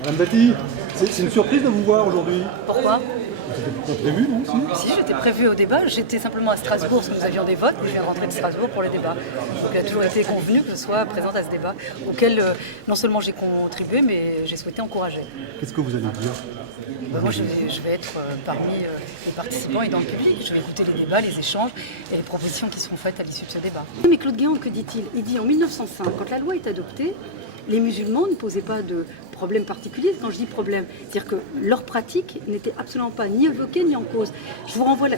Madame Dati, c'est une surprise de vous voir aujourd'hui. Pourquoi? C'était pas prévu, non? Si, j'étais prévue au débat. J'étais simplement à Strasbourg parce que nous avions des votes, mais je viens de rentrer de Strasbourg pour le débat. Donc il a toujours été convenu que je sois présente à ce débat, auquel non seulement j'ai contribué, mais j'ai souhaité encourager. Qu'est-ce que vous allez dire? Moi, je vais être parmi les participants et dans le public. Je vais écouter les débats, les échanges et les propositions qui seront faites à l'issue de ce débat. Mais Claude Guéant, que dit-il? Il dit en 1905, quand la loi est adoptée, les musulmans ne posaient pas de problème particulier. Quand je dis problème, c'est-à-dire que leur pratique n'était absolument pas ni évoquée ni en cause. Je vous renvoie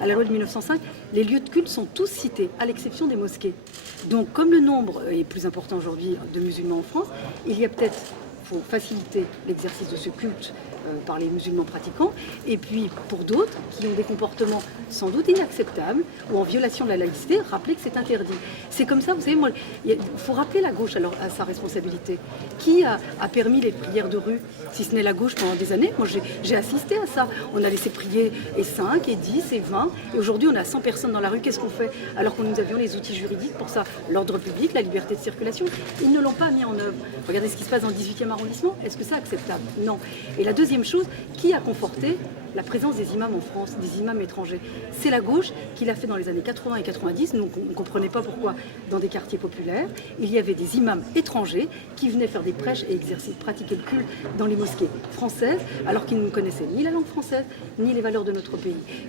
à la loi de 1905, les lieux de culte sont tous cités, à l'exception des mosquées. Donc comme le nombre est plus important aujourd'hui de musulmans en France, il y a peut-être, faut faciliter l'exercice de ce culte par les musulmans pratiquants, et puis pour d'autres qui ont des comportements sans doute inacceptables ou en violation de la laïcité, rappeler que c'est interdit. C'est comme ça, vous savez, moi, il faut rappeler la gauche alors à sa responsabilité. Qui a permis les prières de rue, si ce n'est la gauche pendant des années? Moi, j'ai assisté à ça. On a laissé prier et 5, et 10, et 20, et aujourd'hui on a 100 personnes dans la rue. Qu'est-ce qu'on fait? Alors que nous avions les outils juridiques pour ça, l'ordre public, la liberté de circulation. Ils ne l'ont pas mis en œuvre. Regardez ce qui se passe dans le 18e arrondissement. Est-ce que c'est acceptable? Non. Et la deuxième chose, qui a conforté la présence des imams en France, des imams étrangers? C'est la gauche qui l'a fait dans les années 80 et 90. Nous, on ne comprenait pas pourquoi, dans des quartiers populaires, il y avait des imams étrangers qui venaient faire des prêches et pratiquer le culte dans les mosquées françaises, alors qu'ils ne connaissaient ni la langue française, ni les valeurs de notre pays.